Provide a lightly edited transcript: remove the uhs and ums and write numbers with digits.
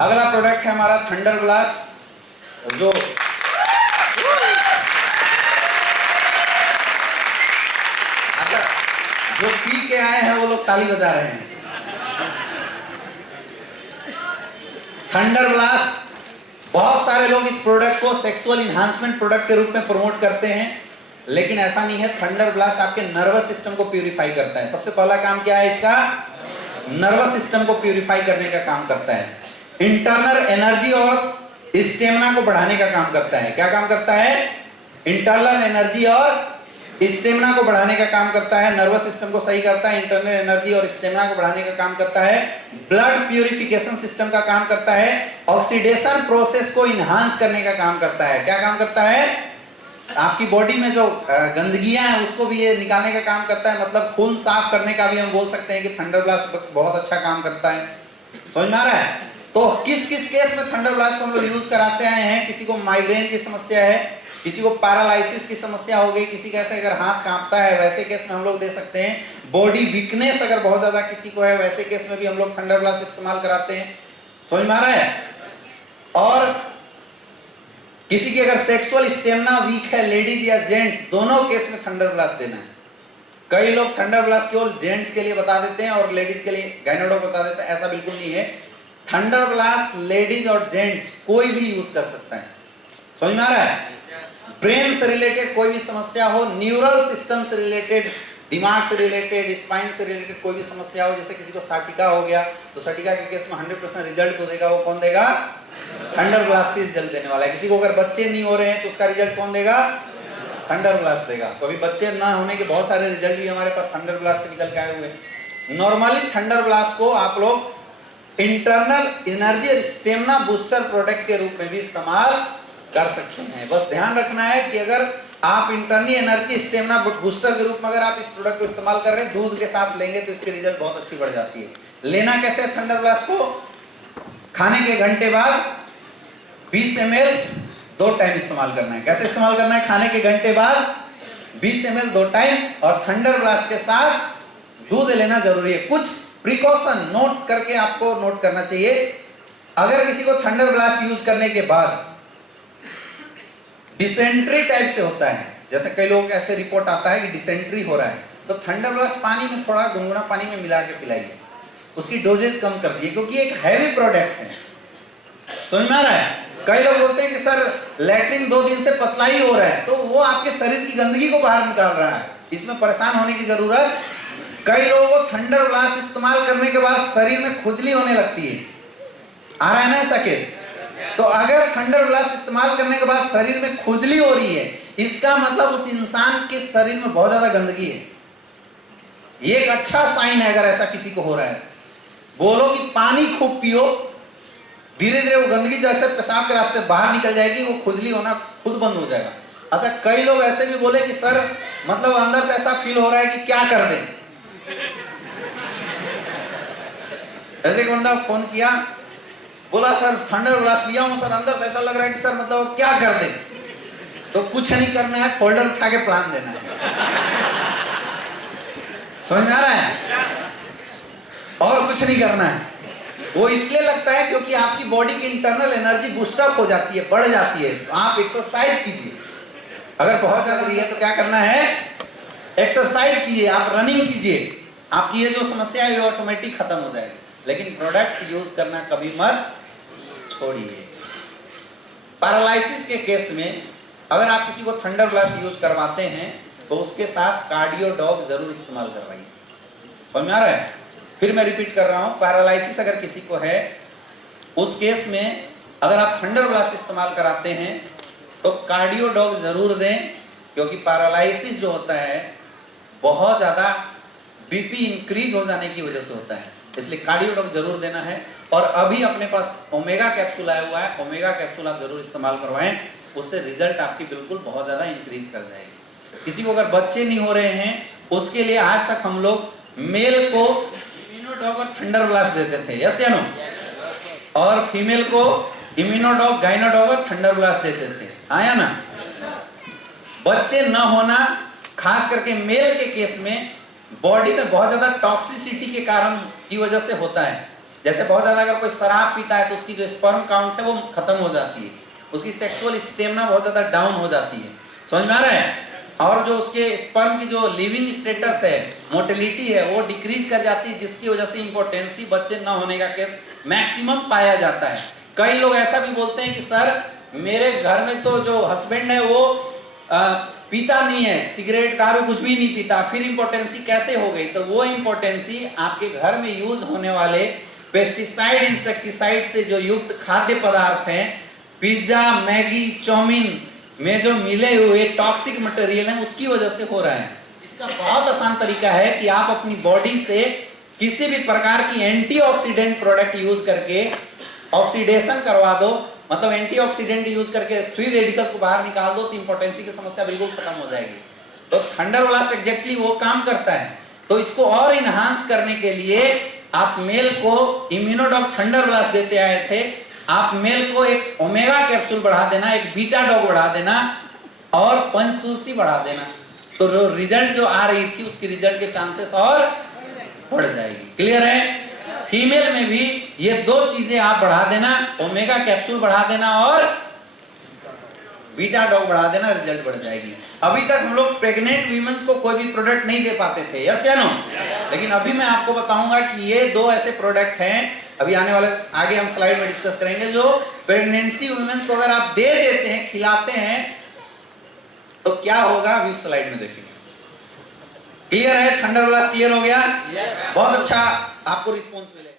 अगला प्रोडक्ट है हमारा थंडर ब्लास्ट, जो अच्छा जो पी के आए हैं वो लोग ताली बजा रहे हैं। थंडर ब्लास्ट, बहुत सारे लोग इस प्रोडक्ट को सेक्सुअल इन्हांसमेंट प्रोडक्ट के रूप में प्रमोट करते हैं, लेकिन ऐसा नहीं है। थंडर ब्लास्ट आपके नर्वस सिस्टम को प्यूरिफाई करता है। सबसे पहला काम क्या है इसका? नर्वस सिस्टम को प्यूरिफाई करने का काम करता है। इंटरनल एनर्जी और स्टेमिना को बढ़ाने का काम करता है। क्या काम करता है? इंटरनल एनर्जी और स्टेमिना को बढ़ाने का काम करता है। नर्वस सिस्टम को सही करता है, इंटरनल एनर्जी और स्टेमिना को बढ़ाने का काम करता है। ब्लड प्यूरिफिकेशन सिस्टम का काम करता है। ऑक्सीडेशन प्रोसेस को इनहांस करने का काम करता है। क्या काम करता है? आपकी बॉडी में जो गंदगियां हैं उसको भी ये निकालने का काम करता है। मतलब खून साफ करने का भी हम बोल सकते हैं कि थंडर ब्लास्ट बहुत अच्छा काम करता है। समझ में आ रहा है? तो किस किस केस में थंडर ब्लास्ट को हम लोग यूज कराते आए हैं? किसी को माइग्रेन की समस्या है, किसी को पैरालिसिस की समस्या हो गई, किसी का ऐसे अगर हाथ कांपता है वैसे केस में हम लोग दे सकते हैं। बॉडी वीकनेस अगर बहुत ज्यादा किसी को है वैसे केस में भी हम लोग थंडर ब्लास्ट इस्तेमाल कराते हैं। समझ में आ रहा है? और किसी की अगर सेक्सुअल स्टेमिना वीक है, लेडीज या जेंट्स, दोनों केस में थंडर ब्लास्ट देना है। कई लोग थंडर ब्लास्ट केवल जेंट्स के लिए बता देते हैं और लेडीज के लिए गायनेडो बता देते हैं। ऐसा बिल्कुल नहीं है। थंडर ब्लास्ट लेडीज और जेंट्स कोई भी यूज कर सकता है। समझ में आ रहा है? ब्रेन से रिलेटेड कोई भी समस्या हो, न्यूरल सिस्टम से रिलेटेड, दिमाग से रिलेटेड, स्पाइन से रिलेटेड कोई भी समस्या हो, जैसे किसी को साटिका हो गया तो साटिका के केस में 100% रिजल्ट तो देगा वो कौन देगा? थंडर ब्लास्ट ही रिजल्ट देने वाला है। किसी को अगर बच्चे नहीं हो रहे हैं तो उसका रिजल्ट कौन देगा? थंडर ब्लास्ट देगा। तो अभी बच्चे ना होने के बहुत सारे रिजल्ट भी हमारे पास थंडर ब्लास्ट से निकल के आए हुए हैं। नॉर्मली थंडर ब्लास्ट को आप लोग इंटरनल एनर्जी और स्टेमिना बूस्टर प्रोडक्ट के रूप में भी इस्तेमाल कर सकते हैं। बस ध्यान रखना है कि अगर आप इंटरनल एनर्जी स्टेमिना बूस्टर के रूप में अगर आप इस प्रोडक्ट को इस्तेमाल कर रहे हैं, दूध के साथ लेंगे तो इसकी रिजल्ट बहुत अच्छी बढ़ जाती है। लेना कैसे है थंडर ब्लास्ट को? खाने के घंटे बाद 20 ml 2 टाइम इस्तेमाल करना है। कैसे इस्तेमाल करना है? खाने के घंटे बाद 20 ml 2 टाइम, और थंडर ब्लास्ट के साथ दूध लेना जरूरी है। कुछ प्रिकॉशन नोट करके आपको नोट करना चाहिए। अगर किसी को थंडर ब्लास्ट यूज करने के बाद डिसेंट्री टाइप से होता है, जैसे कई लोगों को ऐसे रिपोर्ट आता है कि डिसेंट्री हो रहा है, तो थंडर ब्लास्ट पानी में थोड़ा गुनगुना पानी में मिला के पिलाइए, उसकी डोजेज कम कर दिए, क्योंकि एक हैवी प्रोडक्ट है। समझ में आ रहा है? कई लोग बोलते हैं कि सर लैट्रिन 2 दिन से पतला ही हो रहा है, तो वो आपके शरीर की गंदगी को बाहर निकाल रहा है, इसमें परेशान होने की जरूरत। कई लोगों को थंडर ब्लास्ट इस्तेमाल करने के बाद शरीर में खुजली होने लगती है। आ रहा है ना ऐसा केस? तो अगर थंडर ब्लास्ट इस्तेमाल करने के बाद शरीर में खुजली हो रही है, इसका मतलब उस इंसान के शरीर में बहुत ज्यादा गंदगी है। ये एक अच्छा साइन है। अगर ऐसा किसी को हो रहा है, बोलो कि पानी खूब पियो, धीरे धीरे वो गंदगी जैसे पेशाब के रास्ते बाहर निकल जाएगी, वो खुजली होना खुद बंद हो जाएगा। अच्छा, कई लोग ऐसे भी बोले कि सर मतलब अंदर से ऐसा फील हो रहा है कि क्या कर दें। ऐसे एक बंदा फोन किया, बोला सर थंडर ब्लास्ट लिया हूं सर, अंदर से ऐसा लग रहा है कि सर मतलब क्या कर दें। तो कुछ नहीं करना है, फोल्डर उठा के प्लान देना है। समझ में आ रहा है? और कुछ नहीं करना है। वो इसलिए लगता है क्योंकि आपकी बॉडी की इंटरनल एनर्जी बूस्टअप हो जाती है, बढ़ जाती है। तो आप एक्सरसाइज कीजिए। अगर बहुत ज्यादा रही है तो क्या करना है? एक्सरसाइज कीजिए, आप रनिंग कीजिए, आपकी ये जो समस्या है ये ऑटोमेटिक खत्म हो जाएगी। लेकिन प्रोडक्ट यूज करना कभी मत छोड़िए। पैरालिसिस के केस में अगर आप किसी को थंडर ब्लास्ट यूज करवाते हैं तो उसके साथ कार्डियो डॉग जरूर इस्तेमाल करवाइए। समझ में आ रहा है? फिर मैं रिपीट कर रहा हूं, पैरालिसिस अगर किसी को है उस केस में अगर आप थंडर ब्लास्ट इस्तेमाल कराते हैं तो कार्डियो डॉग जरूर दें, क्योंकि पैरालिसिस जो होता है बहुत ज्यादा बीपी इंक्रीज हो जाने की वजह से होता है, इसलिए कार्डियो डॉग जरूर देना है। और अभी अपने पास ओमेगा कैप्सूल आया हुआ है, ओमेगा कैप्सूल आप जरूर इस्तेमाल करवाएं, उससे रिजल्ट आपकी बिल्कुल बहुत ज्यादा इंक्रीज कर जाएगी। किसी को अगर बच्चे नहीं हो रहे हैं उसके लिए आज तक हम लोग मेल को इम्यूनोडॉग और थंडर ब्लास्ट देते थे, यस या नो, और फीमेल को इम्यूनोडॉग, गाइनोडॉग और थंडर ब्लास्ट देते थे, आया ना। बच्चे न होना खास करके मेल के केस में बॉडी में बहुत ज्यादा टॉक्सिसिटी के कारण की वजह से होता है। जैसे बहुत ज्यादा अगर कोई शराब पीता है तो उसकी जो स्पर्म काउंट है वो खत्म हो जाती है, उसकी सेक्सुअल स्टेमिना बहुत ज्यादा डाउन हो जाती है, समझ में आ रहा है। और जो उसके स्पर्म की जो लिविंग स्टेटस है, मोटिलिटी है, वो डिक्रीज कर जाती है, जिसकी वजह से इंपोर्टेंसी, बच्चे न होने का केस मैक्सिमम पाया जाता है। कई लोग ऐसा भी बोलते हैं कि सर मेरे घर में तो जो हस्बैंड है वो पीता नहीं है, सिगरेट दारू कुछ भी नहीं पीता, फिर इंपोर्टेंसी कैसे हो गई? तो वो इंपोर्टेंसी आपके घर में यूज होने वाले पेस्टिसाइड, इंसेक्टिसाइड से जो युक्त खाद्य पदार्थ हैं, पिज्जा, मैगी, चाउमीन में जो मिले हुए टॉक्सिक मटेरियल है, उसकी वजह से हो रहा है। इसका बहुत आसान तरीका है कि आप अपनी बॉडी से किसी भी प्रकार की एंटीऑक्सीडेंट प्रोडक्ट यूज करके ऑक्सीडेशन करवा दो, मतलब एंटीऑक्सीडेंट यूज करके फ्री रेडिकल्स को बाहर निकाल दो, तो इंपोर्टेंसी की समस्या बिल्कुल खत्म हो जाएगी। तो थंडर ब्लास्ट एग्जैक्टली वो काम करता है। तो इसको और इनहांस करने के लिए आप मेल को इम्यूनोडॉग थंडर ब्लास्ट देते आए थे, आप मेल को एक ओमेगा कैप्सूल बढ़ा देना, एक बीटा डॉग बढ़ा देना और पंचतुलसी बढ़ा देना, तो जो रिजल्ट जो आ रही थी उसकी रिजल्ट के चांसेस और बढ़ जाएगी। क्लियर है? फीमेल में भी ये दो चीजें आप बढ़ा देना, ओमेगा कैप्सूल बढ़ा देना और बीटा डॉग बढ़ा देना, रिजल्ट बढ़ जाएगी। अभी तक हम लोग प्रेग्नेंट वीमेंस को कोई भी प्रोडक्ट नहीं दे पाते थे, यस या नो? लेकिन अभी मैं आपको बताऊंगा कि ये दो ऐसे प्रोडक्ट हैं, अभी आने वाले आगे हम स्लाइड में डिस्कस करेंगे, जो प्रेगनेंसी वुमेन्स को अगर आप दे देते हैं, खिलाते हैं, तो क्या होगा अभी स्लाइड में देखेंगे। क्लियर है? थंडर ब्लास्ट क्लियर हो गया? बहुत अच्छा आपको रिस्पॉन्स मिलेगा।